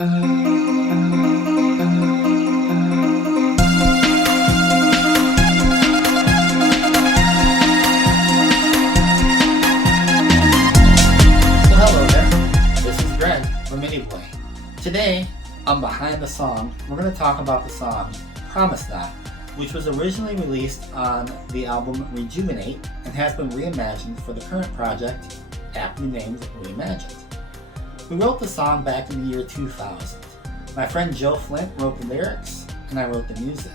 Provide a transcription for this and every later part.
Hello there, this is Greg from Midiboy. Today, on Behind the Song, we're going to talk about the song Promisenot, which was originally released on the album Rejuvenate and has been reimagined for the current project, aptly named Reimagined. We wrote the song back in the year 2000. My friend Joe Flint wrote the lyrics, and I wrote the music.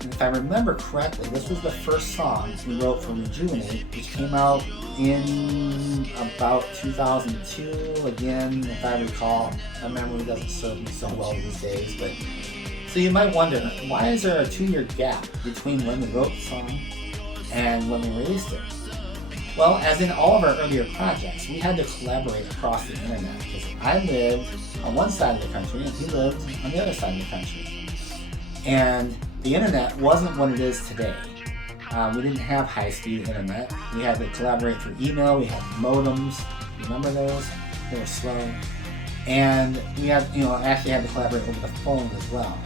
And if I remember correctly, this was the first song we wrote for Rejuvenate, which came out in about 2002. Again, if I recall, my memory doesn't serve me so well these days. But so you might wonder, why is there a 2-year gap between when we wrote the song and when we released it? Well, as in all of our earlier projects, we had to collaborate across the internet because I lived on one side of the country and he lived on the other side of the country. And the internet wasn't what it is today. We didn't have high-speed internet. We had to collaborate through email. We had modems. Remember those? They were slow. And we had, actually had to collaborate over the phone as well.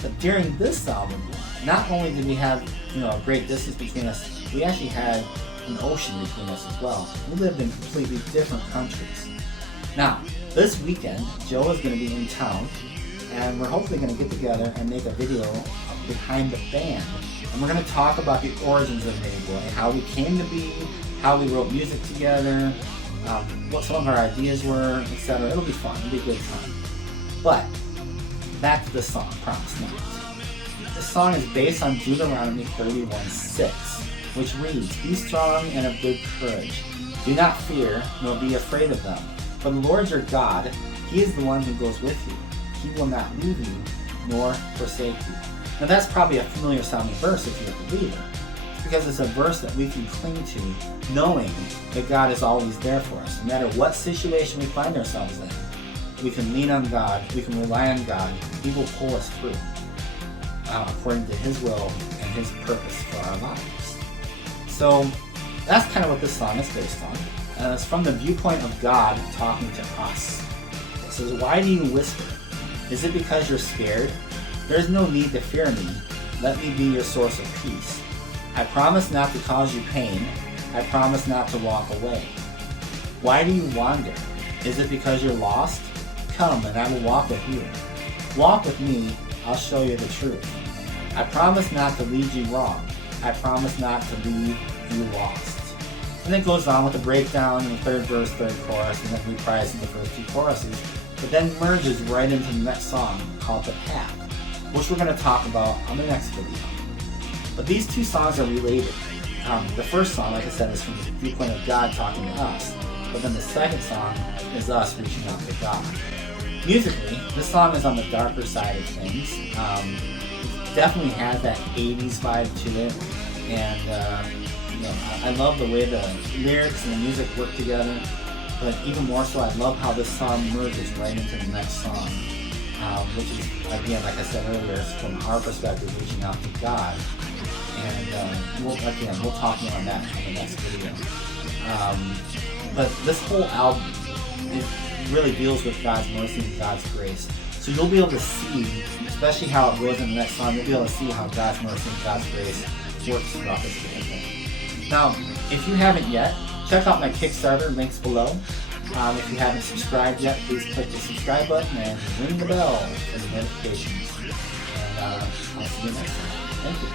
But during this album, not only did we have, a great distance between us, we actually had an ocean between us as well. We lived in completely different countries. Now, this weekend, Joe is going to be in town, and we're hopefully going to get together and make a video of behind the band. And we're going to talk about the origins of Midiboy, how we came to be, how we wrote music together, what some of our ideas were, etc. It'll be fun. It'll be a good time. But back to the song, Promisenot. This song is based on Deuteronomy 31:6, which reads, "Be strong and of good courage. Do not fear, nor be afraid of them. For the Lord your God, He is the one who goes with you. He will not leave you, nor forsake you." Now that's probably a familiar sounding verse if you're a believer. It's because it's a verse that we can cling to, knowing that God is always there for us. No matter what situation we find ourselves in, we can lean on God, we can rely on God. He will pull us through according to His will and His purpose for our lives. So that's kind of what this song is based on. And it's from the viewpoint of God talking to us. It says, "Why do you whisper? Is it because you're scared? There's no need to fear me. Let me be your source of peace. I promise not to cause you pain. I promise not to walk away. Why do you wander? Is it because you're lost? Come and I will walk with you. Walk with me, I'll show you the truth. I promise not to lead you wrong. I promise not to leave you lost." And it goes on with a breakdown in the third verse, third chorus, and then reprising the first two choruses, but then merges right into the next song called The Path, which we're going to talk about on the next video. But these two songs are related. The first song, like I said, is from the viewpoint of God talking to us, but then the second song is us reaching out to God. Musically, this song is on the darker side of things. It definitely has that 80s vibe to it, and I love the way the lyrics and the music work together, but even more so, I love how this song merges right into the next song, which is, again, like I said earlier, it's from our perspective, reaching out to God, and we'll talk more on that in the next video. But this whole album, it really deals with God's mercy and God's grace. So you'll be able to see, especially how it goes in the next song, you'll be able to see how God's mercy and God's grace works throughout this whole thing. Now, if you haven't yet, check out my Kickstarter, links below. If you haven't subscribed yet, please click the subscribe button and ring the bell for the notifications. And I'll see you next time. Thank you.